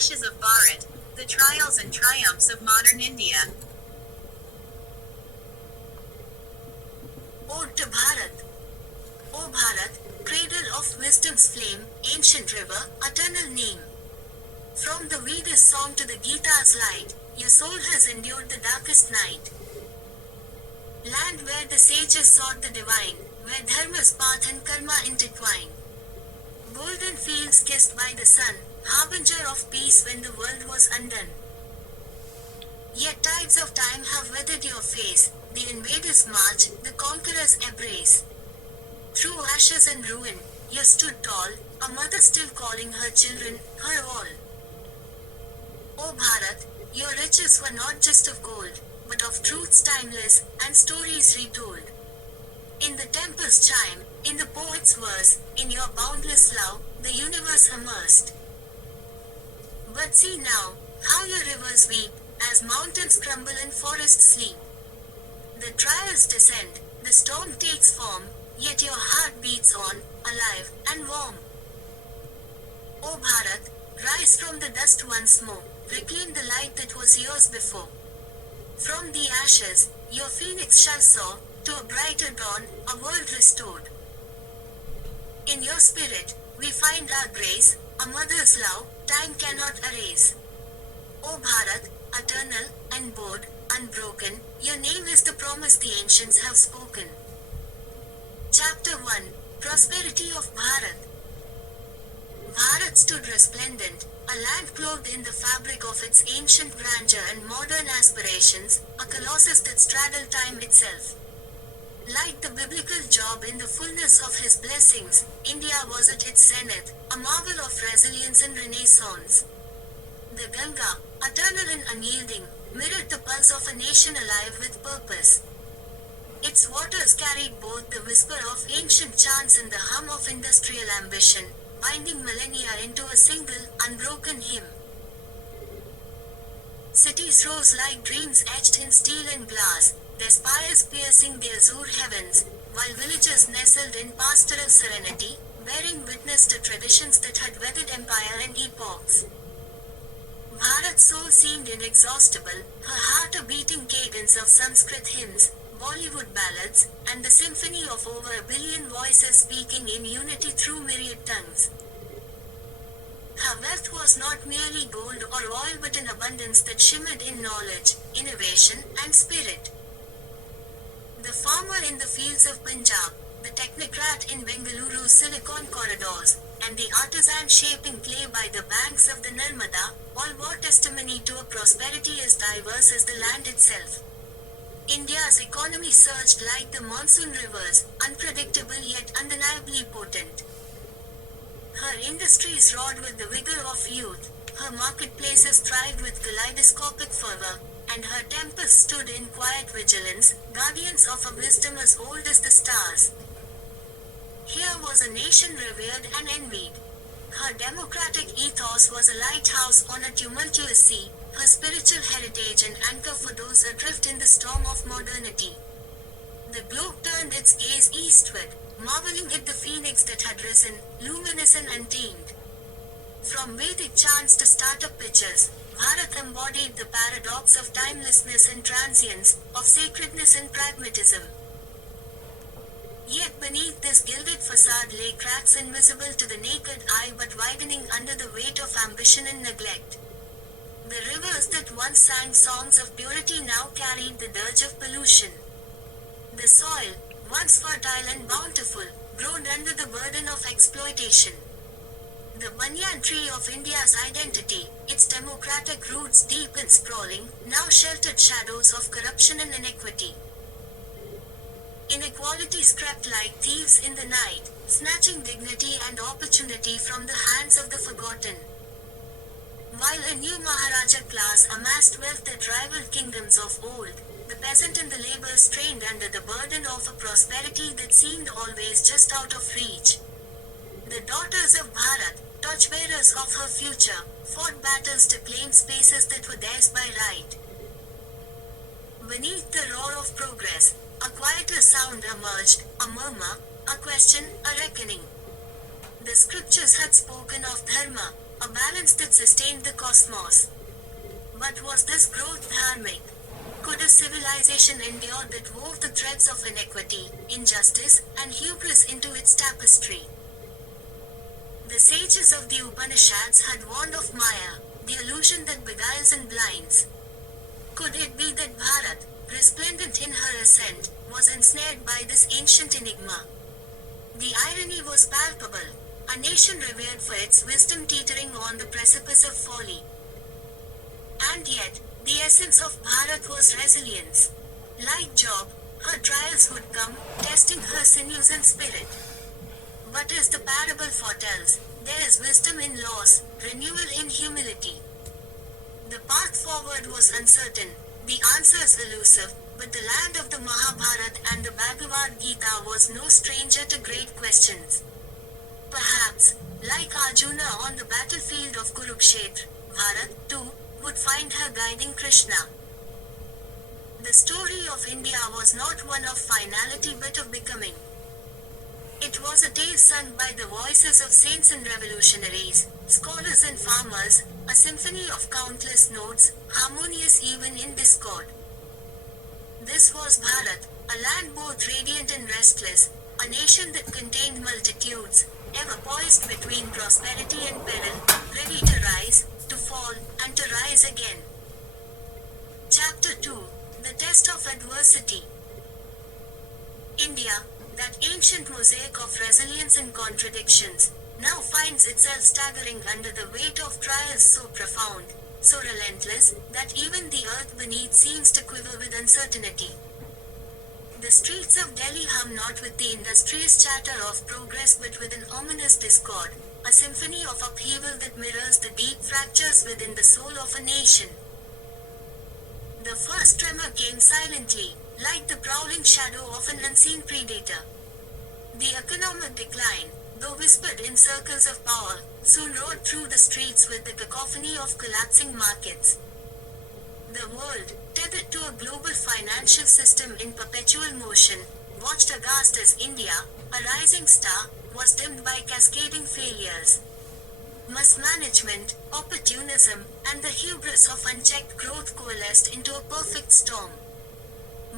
Ashes of Bharat, the trials and triumphs of modern India. Ode to Bharat. O Bharat, cradle of wisdom's flame, ancient river, eternal name. From the Vedas song to the Gita's light, your soul has endured the darkest night. Land where the sages sought the divine, where dharma's path and karma intertwine. Golden fields kissed by the sun, harbinger of peace when the world was undone. Yet tides of time have weathered your face, the invaders march, the conquerors embrace. Through ashes and ruin, you stood tall, a mother still calling her children, her all. O Bharat, your riches were not just of gold, but of truths timeless, and stories retold. In the temple's chime, in the poet's verse, in your boundless love, the universe immersed. But see now, how your rivers weep, as mountains crumble and forests sleep. The trials descend, the storm takes form, yet your heart beats on, alive and warm. O Bharat, rise from the dust once more, reclaim the light that was yours before. From the ashes, your phoenix shall soar, to a brighter dawn, a world restored. In your spirit, we find our grace, a mother's love, time cannot erase. O Bharat, eternal, unbowed, unbroken, your name is the promise the ancients have spoken. Chapter 1, Prosperity of Bharat. Bharat stood resplendent, a land clothed in the fabric of its ancient grandeur and modern aspirations, a colossus that straddled time itself. Like the biblical Job in the fullness of his blessings, India was at its zenith, a marvel of resilience and renaissance. The Ganga, eternal and unyielding, mirrored the pulse of a nation alive with purpose. Its waters carried both the whisper of ancient chants and the hum of industrial ambition, binding millennia into a single, unbroken hymn. Cities rose like dreams etched in steel and glass, their spires piercing the azure heavens, while villages nestled in pastoral serenity, bearing witness to traditions that had weathered empire and epochs. Bharat's soul seemed inexhaustible, her heart a beating cadence of Sanskrit hymns, Bollywood ballads, and the symphony of over a billion voices speaking in unity through myriad tongues. Her wealth was not merely gold or oil but an abundance that shimmered in knowledge, innovation, and spirit. The farmer in the fields of Punjab, the technocrat in Bengaluru's silicon corridors, and the artisan shaping clay by the banks of the Narmada, all bore testimony to a prosperity as diverse as the land itself. India's economy surged like the monsoon rivers, unpredictable yet undeniably potent. Her industries roared with the vigor of youth, her marketplaces thrived with kaleidoscopic fervor, and her temples stood in quiet vigilance, guardians of a wisdom as old as the stars. Here was a nation revered and envied. Her democratic ethos was a lighthouse on a tumultuous sea, her spiritual heritage an anchor for those adrift in the storm of modernity. The globe turned its gaze eastward, marveling at the phoenix that had risen, luminous and untamed. From Vedic chants to startup pitches, Bharat embodied the paradox of timelessness and transience, of sacredness and pragmatism. Yet beneath this gilded facade lay cracks invisible to the naked eye but widening under the weight of ambition and neglect. The rivers that once sang songs of purity now carried the dirge of pollution. The soil, once fertile and bountiful, groaned under the burden of exploitation. The banyan tree of India's identity, its democratic roots deep and sprawling, now sheltered shadows of corruption and inequity. Inequalities crept like thieves in the night, snatching dignity and opportunity from the hands of the forgotten. While a new Maharaja class amassed wealth that rivaled kingdoms of old, the peasant and the labor strained under the burden of a prosperity that seemed always just out of reach. The daughters of Bharat, torchbearers of her future, fought battles to claim spaces that were theirs by right. Beneath the roar of progress, a quieter sound emerged, a murmur, a question, a reckoning. The scriptures had spoken of dharma, a balance that sustained the cosmos. But was this growth dharmic? Could a civilization endure that wove the threads of inequity, injustice, and hubris into its tapestry? The sages of the Upanishads had warned of Maya, the illusion that beguiles and blinds. Could it be that Bharat, resplendent in her ascent, was ensnared by this ancient enigma? The irony was palpable, a nation revered for its wisdom teetering on the precipice of folly. And yet, the essence of Bharat was resilience. Like Job, her trials would come, testing her sinews and spirit. But as the parable foretells, there is wisdom in loss, renewal in humility. The path forward was uncertain, the answers elusive, but the land of the Mahabharata and the Bhagavad Gita was no stranger to great questions. Perhaps, like Arjuna on the battlefield of Kurukshetra, Bharat, too, would find her guiding Krishna. The story of India was not one of finality but of becoming. It was a tale sung by the voices of saints and revolutionaries, scholars and farmers, a symphony of countless notes, harmonious even in discord. This was Bharat, a land both radiant and restless, a nation that contained multitudes, ever poised between prosperity and peril, ready to rise, to fall, and to rise again. Chapter 2: The Test of Adversity. India, that ancient mosaic of resilience and contradictions, now finds itself staggering under the weight of trials so profound, so relentless, that even the earth beneath seems to quiver with uncertainty. The streets of Delhi hum not with the industrious chatter of progress but with an ominous discord, a symphony of upheaval that mirrors the deep fractures within the soul of a nation. The first tremor came silently, like the prowling shadow of an unseen predator. The economic decline, though whispered in circles of power, soon roared through the streets with the cacophony of collapsing markets. The world, tethered to a global financial system in perpetual motion, watched aghast as India, a rising star, was dimmed by cascading failures. Mismanagement, opportunism, and the hubris of unchecked growth coalesced into a perfect storm.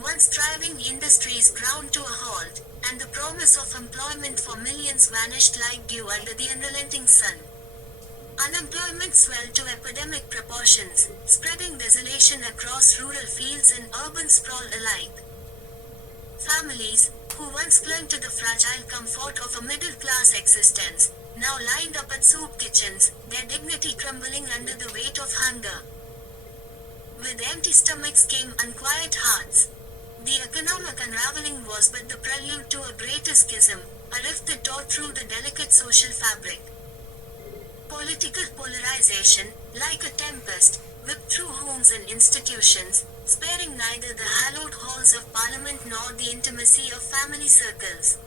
Once thriving industries ground to a halt, and the promise of employment for millions vanished like dew under the unrelenting sun. Unemployment swelled to epidemic proportions, spreading desolation across rural fields and urban sprawl alike. Families, who once clung to the fragile comfort of a middle-class existence, now lined up at soup kitchens, their dignity crumbling under the weight of hunger. With empty stomachs came unquiet hearts. The economic unraveling was but the prelude to a greater schism, a rift that tore through the delicate social fabric. Political polarization, like a tempest, whipped through homes and institutions, sparing neither the hallowed halls of parliament nor the intimacy of family circles.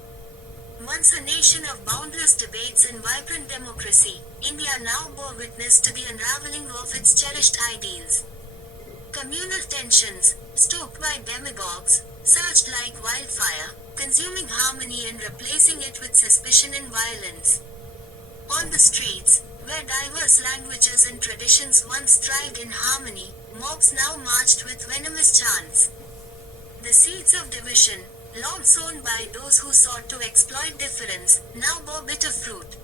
Once a nation of boundless debates and vibrant democracy, India now bore witness to the unraveling of its cherished ideals. Communal tensions, stoked by demagogues, surged like wildfire, consuming harmony and replacing it with suspicion and violence. On the streets, where diverse languages and traditions once thrived in harmony, mobs now marched with venomous chants. The seeds of division, long sown by those who sought to exploit difference, now bore bitter fruit.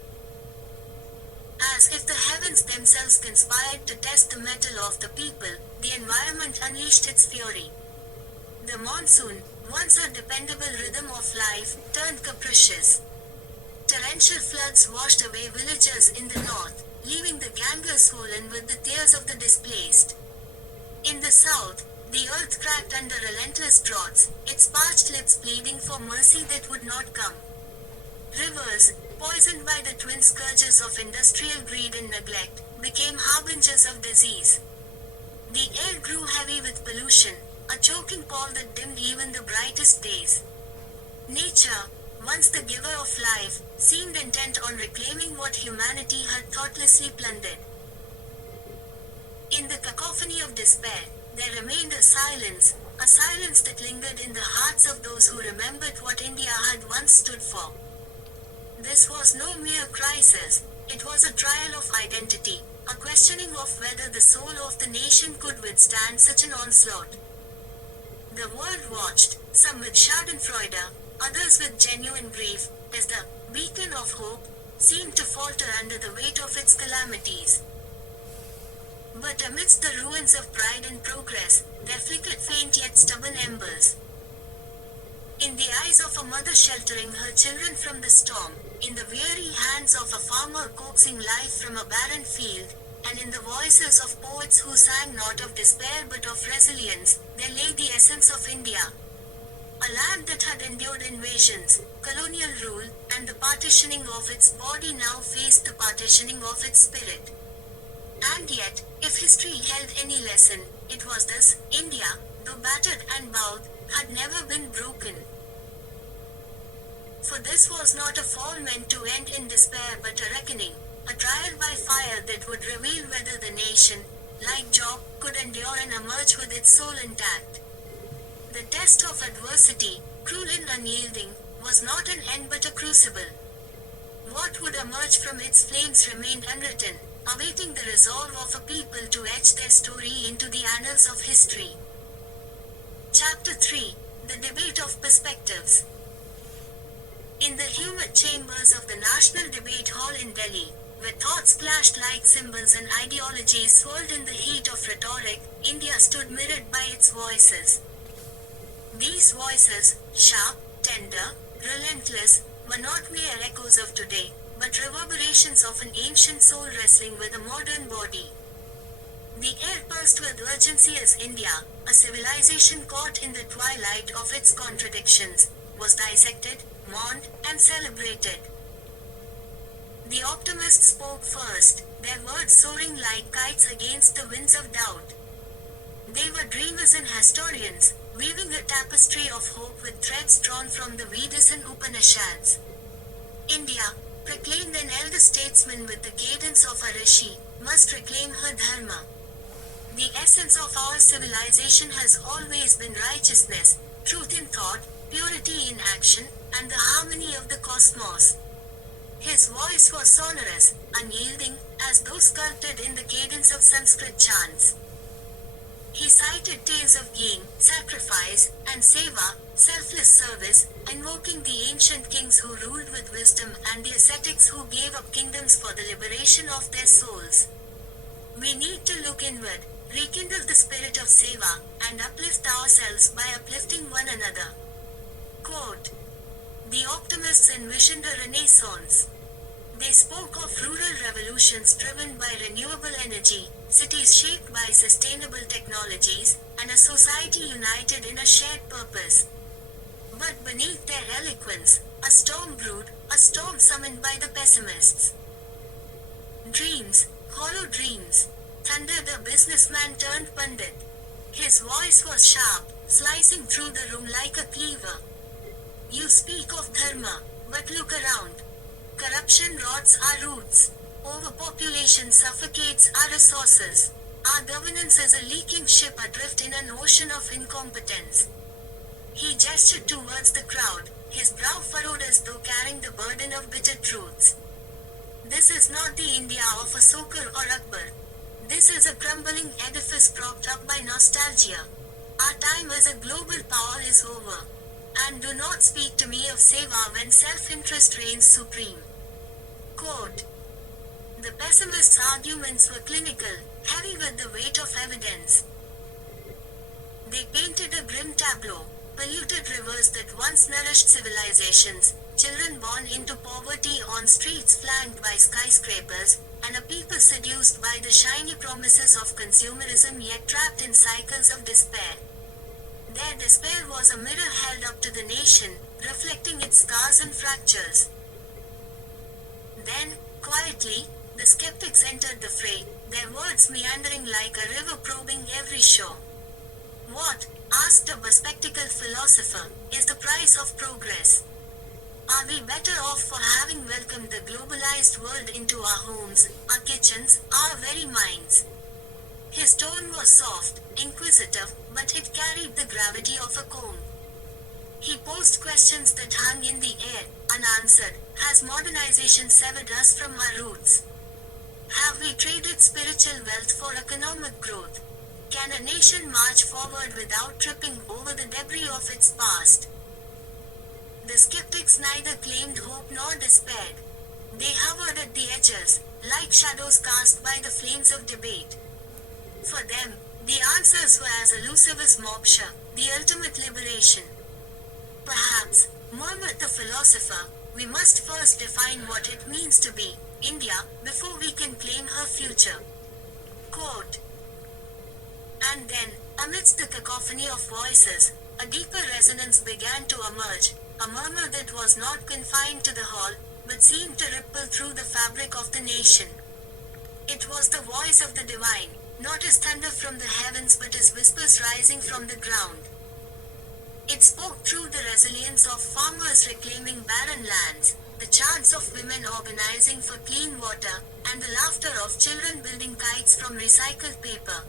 As if the heavens themselves conspired to test the mettle of the people, the environment unleashed its fury. The monsoon, once a dependable rhythm of life, turned capricious. Torrential floods washed away villagers in the north, leaving the Ganges swollen with the tears of the displaced. In the south, the earth cracked under relentless droughts, its parched lips pleading for mercy that would not come. Rivers, poisoned by the twin scourges of industrial greed and neglect, became harbingers of disease. The air grew heavy with pollution, a choking pall that dimmed even the brightest days. Nature, once the giver of life, seemed intent on reclaiming what humanity had thoughtlessly plundered. In the cacophony of despair, there remained a silence that lingered in the hearts of those who remembered what India had once stood for. This was no mere crisis, It was a trial of identity, a questioning of whether the soul of the nation could withstand such an onslaught. The world watched, some with schadenfreude, others with genuine grief, as the beacon of hope seemed to falter under the weight of its calamities. But amidst the ruins of pride and progress, there flickered faint yet stubborn embers. In the eyes of a mother sheltering her children from the storm, in the weary hands of a farmer coaxing life from a barren field, and in the voices of poets who sang not of despair but of resilience, there lay the essence of India. A land that had endured invasions, colonial rule, and the partitioning of its body now faced the partitioning of its spirit. And yet, if history held any lesson, it was this: India, though battered and bowed, had never been broken. For this was not a fall meant to end in despair but a reckoning, a trial by fire that would reveal whether the nation, like Job, could endure and emerge with its soul intact. The test of adversity, cruel and unyielding, was not an end but a crucible. What would emerge from its flames remained unwritten, awaiting the resolve of a people to etch their story into the annals of history. Chapter 3: The Debate of Perspectives. In the humid chambers of the National Debate Hall in Delhi, where thoughts clashed like cymbals and ideologies swirled in the heat of rhetoric, India stood mirrored by its voices. These voices, sharp, tender, relentless, were not mere echoes of today, but reverberations of an ancient soul wrestling with a modern body. The air pulsed with urgency as India, a civilization caught in the twilight of its contradictions, was dissected, mourned, and celebrated. The optimists spoke first, their words soaring like kites against the winds of doubt. They were dreamers and historians, weaving a tapestry of hope with threads drawn from the Vedas and Upanishads. India, proclaimed an elder statesman with the cadence of a rishi, must reclaim her dharma. The essence of our civilization has always been righteousness, truth in thought, purity in action, and the harmony of the cosmos. His voice was sonorous, unyielding, as though sculpted in the cadence of Sanskrit chants. He cited tales of gain, sacrifice, and seva, selfless service, invoking the ancient kings who ruled with wisdom and the ascetics who gave up kingdoms for the liberation of their souls. We need to look inward, rekindle the spirit of seva, and uplift ourselves by uplifting one another. Quote: The optimists envisioned a renaissance. They spoke of rural revolutions driven by renewable energy, cities shaped by sustainable technologies, and a society united in a shared purpose. But beneath their eloquence, a storm brewed, a storm summoned by the pessimists. Dreams, hollow dreams, thundered a businessman turned pundit. His voice was sharp, slicing through the room like a cleaver. You speak of dharma, but look around. Corruption rots our roots. Overpopulation suffocates our resources. Our governance is a leaking ship adrift in an ocean of incompetence. He gestured towards the crowd, his brow furrowed as though carrying the burden of bitter truths. This is not the India of Ashoka or Akbar. This is a crumbling edifice propped up by nostalgia. Our time as a global power is over. And do not speak to me of seva when self-interest reigns supreme. Quote: The pessimists' arguments were clinical, heavy with the weight of evidence. They painted a grim tableau: polluted rivers that once nourished civilizations, children born into poverty on streets flanked by skyscrapers, and a people seduced by the shiny promises of consumerism yet trapped in cycles of despair. Their despair was a mirror held up to the nation, reflecting its scars and fractures. Then, quietly, the skeptics entered the fray, their words meandering like a river probing every shore. What, asked a bespectacled philosopher, is the price of progress? Are we better off for having welcomed the globalized world into our homes, our kitchens, our very minds? His tone was soft, inquisitive, but it carried the gravity of a comb. He posed questions that hung in the air, unanswered. Has modernization severed us from our roots? Have we traded spiritual wealth for economic growth? Can a nation march forward without tripping over the debris of its past? The skeptics neither claimed hope nor despaired. They hovered at the edges, like shadows cast by the flames of debate. For them, the answers were as elusive as moksha, the ultimate liberation. Perhaps, murmured the philosopher, we must first define what it means to be India before we can claim her future. Quote. And then, amidst the cacophony of voices, a deeper resonance began to emerge, a murmur that was not confined to the hall, but seemed to ripple through the fabric of the nation. It was the voice of the divine, not as thunder from the heavens but as whispers rising from the ground. It spoke through the resilience of farmers reclaiming barren lands, the chants of women organizing for clean water, and the laughter of children building kites from recycled paper.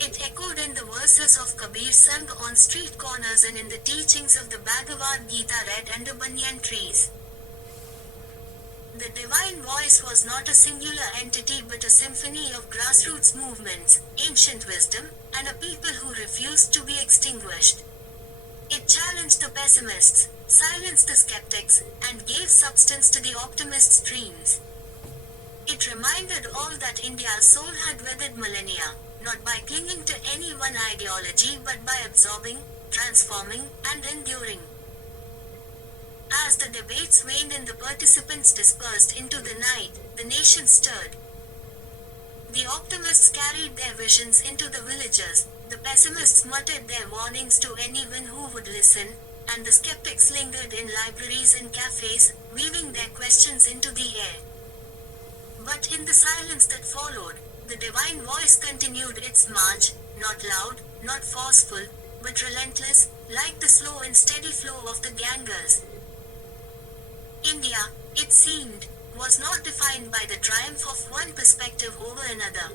It echoed in the verses of Kabir sung on street corners and in the teachings of the Bhagavad Gita read under banyan trees. The divine voice was not a singular entity but a symphony of grassroots movements, ancient wisdom, and a people who refused to be extinguished. It challenged the pessimists, silenced the skeptics, and gave substance to the optimists' dreams. It reminded all that India's soul had weathered millennia, not by clinging to any one ideology but by absorbing, transforming, and enduring. As the debates waned and the participants dispersed into the night, the nation stirred. The optimists carried their visions into the villages, the pessimists muttered their warnings to anyone who would listen, and the skeptics lingered in libraries and cafes, weaving their questions into the air. But in the silence that followed, the divine voice continued its march, not loud, not forceful, but relentless, like the slow and steady flow of the Ganges. India, it seemed, was not defined by the triumph of one perspective over another.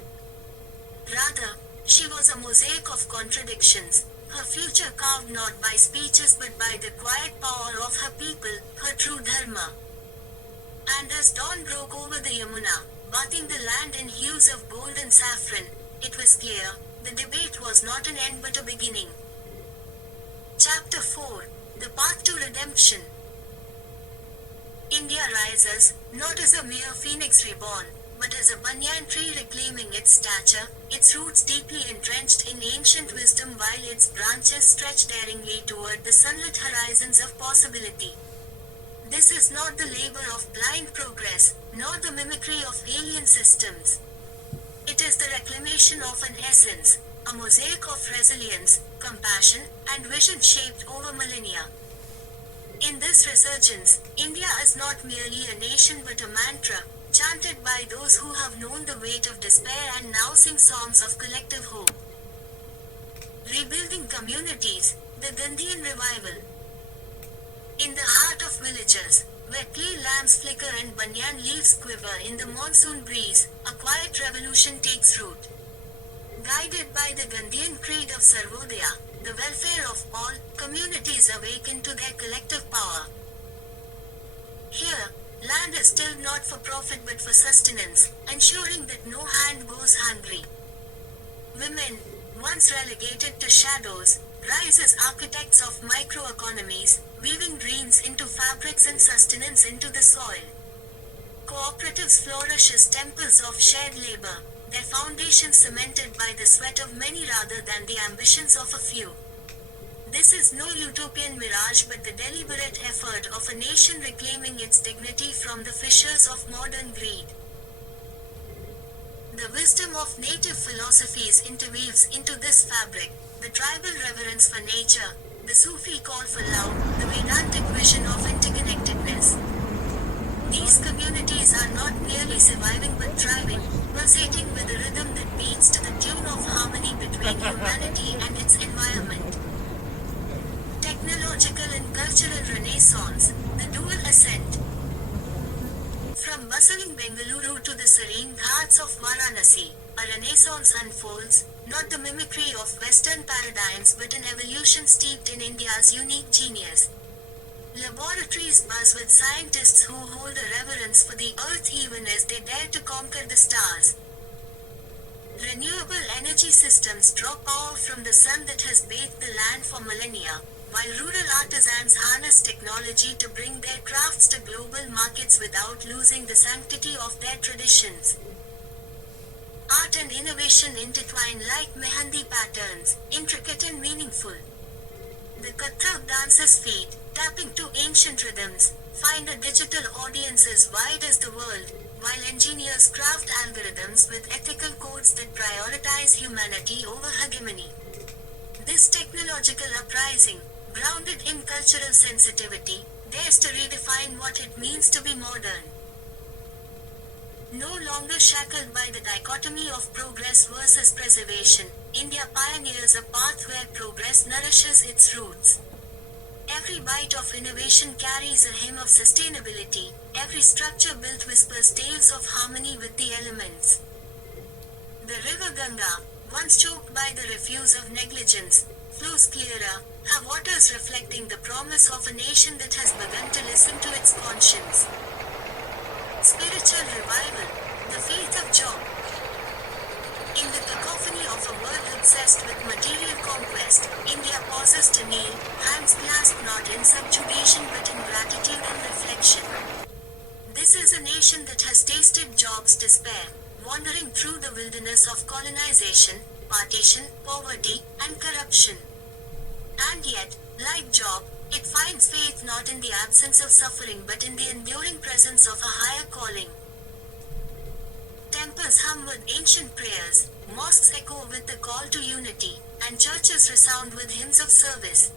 Rather, she was a mosaic of contradictions, her future carved not by speeches but by the quiet power of her people, her true dharma. And as dawn broke over the Yamuna, bathing the land in hues of gold and saffron, it was clear, the debate was not an end but a beginning. Chapter 4, The Path to Redemption. India rises, not as a mere phoenix reborn, but as a banyan tree reclaiming its stature, its roots deeply entrenched in ancient wisdom while its branches stretch daringly toward the sunlit horizons of possibility. This is not the labor of blind progress, nor the mimicry of alien systems. It is the reclamation of an essence, a mosaic of resilience, compassion, and vision shaped over millennia. In this resurgence, India is not merely a nation but a mantra, chanted by those who have known the weight of despair and now sing songs of collective hope. Rebuilding communities, the Gandhian revival. In the heart of villages, where clay lamps flicker and banyan leaves quiver in the monsoon breeze, a quiet revolution takes root. Guided by the Gandhian creed of Sarvodaya, the welfare of all, communities awaken to their collective power. Here, land is tilled not for profit but for sustenance, ensuring that no hand goes hungry. Women, once relegated to shadows, rise as architects of microeconomies, weaving dreams into fabrics and sustenance into the soil. Cooperatives flourish as temples of shared labor, their foundations cemented by the sweat of many rather than the ambitions of a few. This is no utopian mirage but the deliberate effort of a nation reclaiming its dignity from the fissures of modern greed. The wisdom of native philosophies interweaves into this fabric, the tribal reverence for nature, the Sufi call for love, the Vedantic vision of interconnectedness. These communities are not merely surviving but thriving, pulsating with a rhythm that beats to the tune of harmony between humanity and its environment. Technological and cultural renaissance, the dual ascent. From bustling Bengaluru to the serene ghats of Varanasi, a renaissance unfolds, not the mimicry of Western paradigms but an evolution steeped in India's unique genius. Laboratories buzz with scientists who hold a reverence for the earth even as they dare to conquer the stars. Renewable energy systems draw power from the sun that has bathed the land for millennia, while rural artisans harness technology to bring their crafts to global markets without losing the sanctity of their traditions. Art and innovation intertwine like mehendi patterns, intricate and meaningful. The Kathak dancer's feet, tapping to ancient rhythms, find a digital audience as wide as the world, while engineers craft algorithms with ethical codes that prioritize humanity over hegemony. This technological uprising, grounded in cultural sensitivity, dares to redefine what it means to be modern. No longer shackled by the dichotomy of progress versus preservation, India pioneers a path where progress nourishes its roots. Every bite of innovation carries a hymn of sustainability, every structure built whispers tales of harmony with the elements. The river Ganga, once choked by the refuse of negligence, flows clearer, her waters reflecting the promise of a nation that has begun to listen to its conscience. Spiritual revival, the faith of Job. In the cacophony of a world obsessed with material conquest, India pauses to kneel, hands clasped not in subjugation but in gratitude and reflection. This is a nation that has tasted Job's despair, wandering through the wilderness of colonization, partition, poverty, and corruption. And yet, like Job, it finds faith not in the absence of suffering but in the enduring presence of a higher calling. Temples hum with ancient prayers, mosques echo with the call to unity, and churches resound with hymns of service.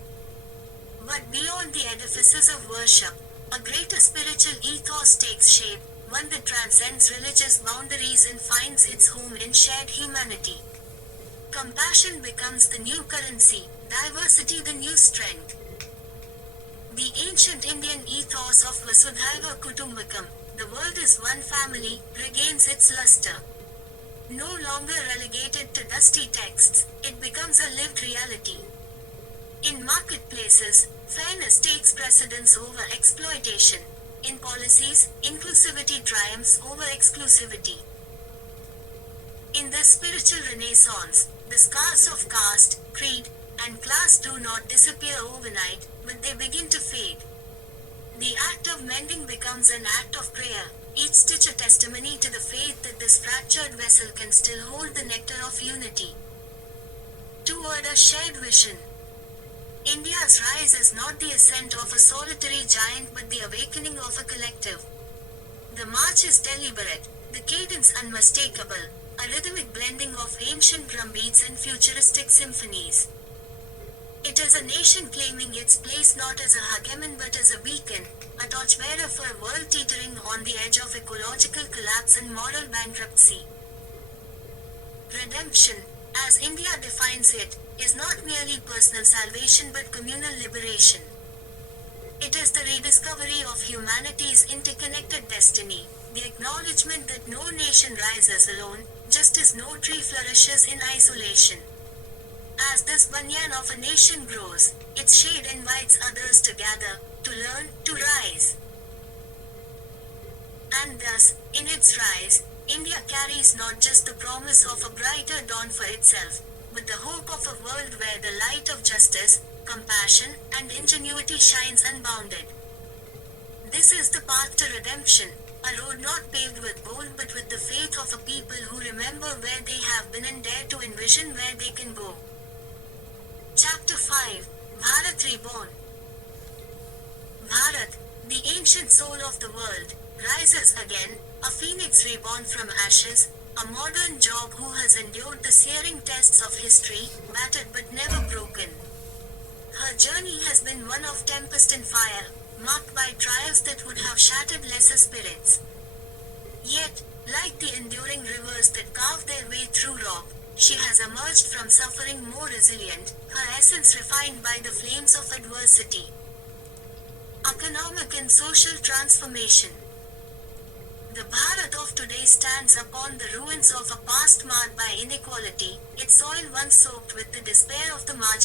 But beyond the edifices of worship, a greater spiritual ethos takes shape, one that transcends religious boundaries and finds its home in shared humanity. Compassion becomes the new currency, diversity the new strength. The ancient Indian ethos of Vasudhaiva Kutumbakam, the world is one family, regains its luster. No longer relegated to dusty texts, it becomes a lived reality. In marketplaces, fairness takes precedence over exploitation. In policies, inclusivity triumphs over exclusivity. In the spiritual renaissance, the scars of caste, creed, and class do not disappear overnight, but they begin to fade. The act of mending becomes an act of prayer, each stitch a testimony to the faith that this fractured vessel can still hold the nectar of unity. Toward a shared vision. India's rise is not the ascent of a solitary giant but the awakening of a collective. The march is deliberate, the cadence unmistakable, a rhythmic blending of ancient drumbeats and futuristic symphonies. It is a nation claiming its place not as a hegemon but as a beacon, a torchbearer for a world teetering on the edge of ecological collapse and moral bankruptcy. Redemption, as India defines it, is not merely personal salvation but communal liberation. It is the rediscovery of humanity's interconnected destiny, the acknowledgement that no nation rises alone, just as no tree flourishes in isolation. As this banyan of a nation grows, its shade invites others to gather, to learn, to rise. And thus, in its rise, India carries not just the promise of a brighter dawn for itself, but the hope of a world where the light of justice, compassion, and ingenuity shines unbounded. This is the path to redemption, a road not paved with gold but with the faith of a people who remember where they have been and dare to envision where they can go. Chapter 5, Bharat Reborn. Bharat, the ancient soul of the world, rises again, a phoenix reborn from ashes, a modern Job who has endured the searing tests of history, battered but never broken. Her journey has been one of tempest and fire, marked by trials that would have shattered lesser spirits. Yet, like the enduring rivers that carve their way through rock, she has emerged from suffering more resilient, her essence refined by the flames of adversity. Economic and social transformation. The Bharat of today stands upon the ruins of a past marred by inequality, its soil once soaked with the despair of the marginalized.